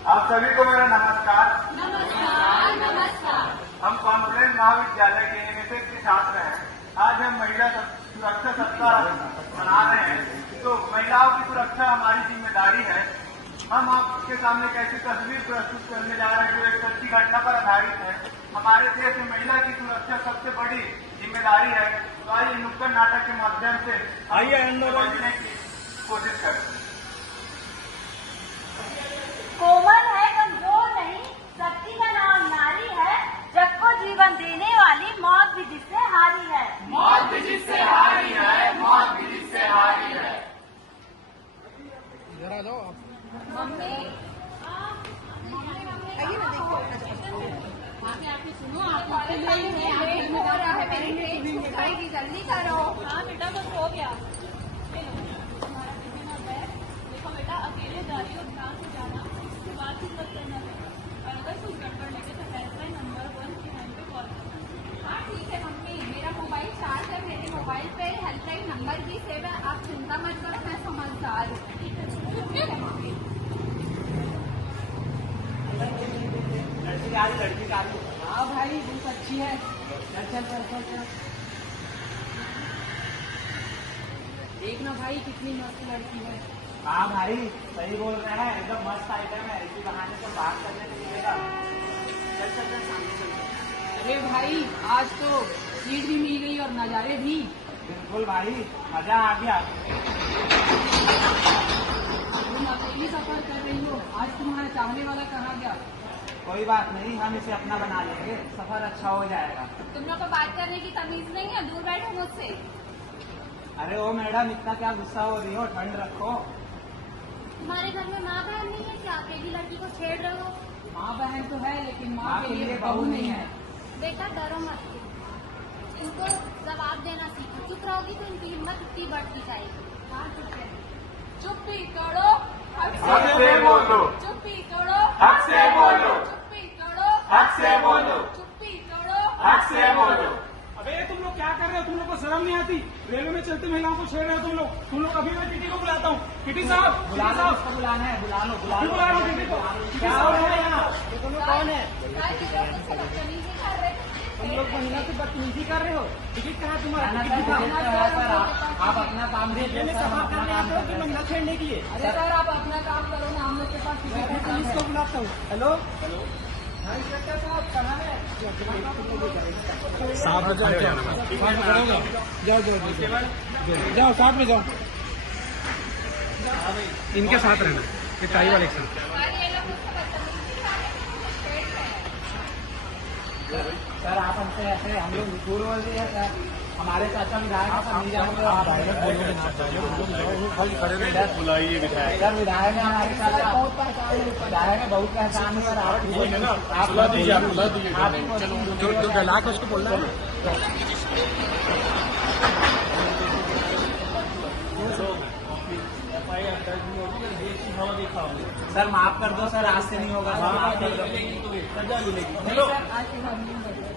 आप सभी को मेरा नमस्कार। नमस्कार। नमस्कार। हम कॉन्फ्रेंस महाविद्यालय के एनएसएस के छात्र हैं। आज हम महिला सुरक्षा सप्ताह मना रहे हैं। तो महिलाओं की सुरक्षा हमारी जिम्मेदारी है। हम आपके सामने एक ऐसी तस्वीर प्रस्तुत करने जा रहे हैं जो एक सच्ची घटना पर आधारित है। हमारे देश में महिला की सुरक्षा सबसे बड़ी जिम्मेदारी है। तो आइए नुक्कड़ नाटक के माध्यम से समझने की कोशिश करते हैं। कोमल है, कमजोर नहीं, शक्ति का नाम नारी है। जग को जीवन देने वाली मौत भी जिससे हारी है। मौत भी जिससे हारी है। मौत भी जिससे हारी है। जरा जाओ आप। मम्मी आइए ना, देखो वहाँ पे आके सुनो। आप लेट हो रहा है, मेरी ट्रेन छूट जाएगी, जल्दी करो। हाँ बेटा, बस हो गया। तुम्हारा टिफिन और बैग देखो बेटा, अकेले जा रही हो, ध्यान से जाना, उसके बाद ही मत करना है। और अगर कुछ गड़बड़ लगे तो हेल्पलाइन नंबर 1 के लाइन पे कॉल करना। हाँ ठीक है मम्मी, मेरा मोबाइल चार्ज है, मेरे मोबाइल पे हेल्पलाइन नंबर भी सेव है, आप चिंता मत करो, मैं समझदार हूँ। ठीक है मम्मी। लड़की का हाँ भाई, बहुत अच्छी है। चल चल चल चल चल। देखना भाई, कितनी मस्त लड़की है। हाँ भाई, सही बोल रहे हैं, एकदम मस्त आइटम है। इसी बहाने से बात करने को मिलेगा। चल चल चल, सामने चल। अरे भाई, आज तो सीट भी मिल गई और नजारे भी। बिल्कुल भाई, मजा आ गया। तुम अकेली सफर कर रही हो, आज तुम्हारा चाहने वाला कहाँ गया? कोई बात नहीं, हम इसे अपना बना लेंगे, सफर अच्छा हो जाएगा। तुम लोग को बात करने की तमीज नहीं है, दूर बैठो मुझसे। अरे ओ मैडम, इतना क्या गुस्सा हो रही हो, ठंड रखो। तुम्हारे घर में माँ बहन नहीं है क्या? अकेली लड़की को छेड़ रहे हो? माँ बहन तो है, लेकिन माँ के लिए बहू नहीं है। बेटा डरो मत, इनको जवाब देना सीखो। चुप रहोगी तो इनकी हिम्मत इतनी बढ़ती जाएगी। हाँ ठीक है। चुप्पी करो, हक से बोलो। चुप्पी करो, हक से बोलो। चुप्पी करो, हक से बोलो। चुप्पी करो। हक से बोलो। अबे तुम लोग क्या कर रहे हो? तुम लोग को शर्म नहीं आती? रेलवे में चलती महिलाओं को छेड़ रहे हो तुम लोग। अभी मैं किटी को बुलाता हूँ। किटी साहब, बुला लो, उसको बुलाना है, बुला लो, बुला लो। बुला लो किटी को। क्या हो रहा है यहाँ? ये तुम लोग कौन है? तुम लोग महिला से बदतमीजी कर रहे हो। टिकट कहाँ तुम्हारा? सर, आप अपना काम देखिए। सफर करने आते हो कि महिला छेड़ने के लिए? अरे सर, आप अपना काम करो ना, हम लोग के पास मैं पुलिस को बुलाता हूँ। हेलो साहब, कहाँ है? साथ में जाओ, जाओ साथ में जाओ। इनके साथ रहना, ये टाई वाले के साथ। सर, आप हमसे ऐसे, हम लोग दूर बोल रहे हैं सर। हमारे चाचा विधायक हैं, नहीं जानते आप बुलाइए विधायक। सर, विधायक है हमारे चाचा, बहुत पहचान है, विधायक है, बहुत पहचान है सर। आप बुला दीजिए, आप बुला दीजिए। जो गला के उसको बोलना है। सर माफ कर दो सर, आज से नहीं होगा। माफ कर दो। सजा मिलेगी। नहीं सर, आज से नहीं होगा।